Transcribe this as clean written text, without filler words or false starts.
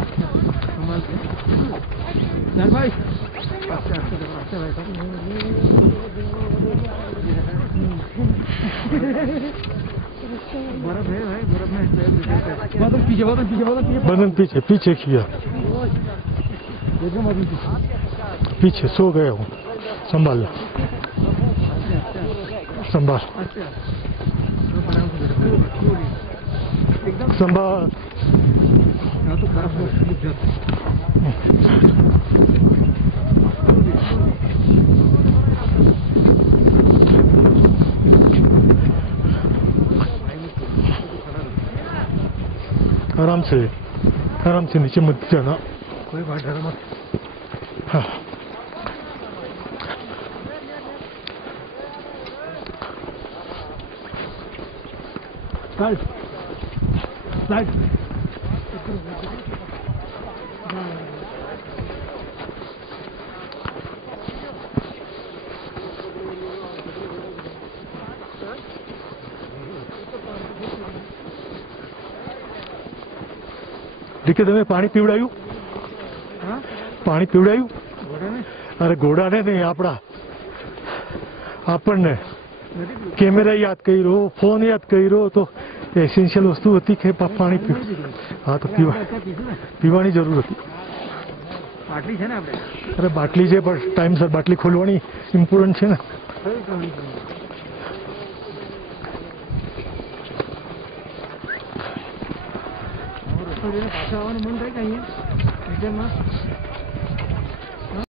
कमाल से सर भाई अच्छा अच्छा भाई बर्फ है भाई, बर्फ में बादल पीछे बादल पीछे बादल पीछे बदन पीछे पीछे किया देखो बादल पीछे सो गया हूँ संभाल संभाल संभाल तो खराब आराम से नीचे मत जाना कोई बात डर मत हाँ साइड साइड દીકે તમે પાણી પીવડાયું પાણી પીવડાયું અરે ઘોડાને નહીં આપણા આપણને કેમેરા યાદ કર્યો ફોન યાદ કર્યો તો એસેન્શિયલ વસ્તુ હતી કે પાણી પીવું હા તો પીવાની જરૂર હતી બાટલી છે ને આપણે અરે બાટલી છે પણ ટાઈમસર બાટલી ખોલવાની ઇમ્પોર્ટન્ટ છે ને પાછા આવવાનું મન થાય કે અહીંયા રિટર્નમાં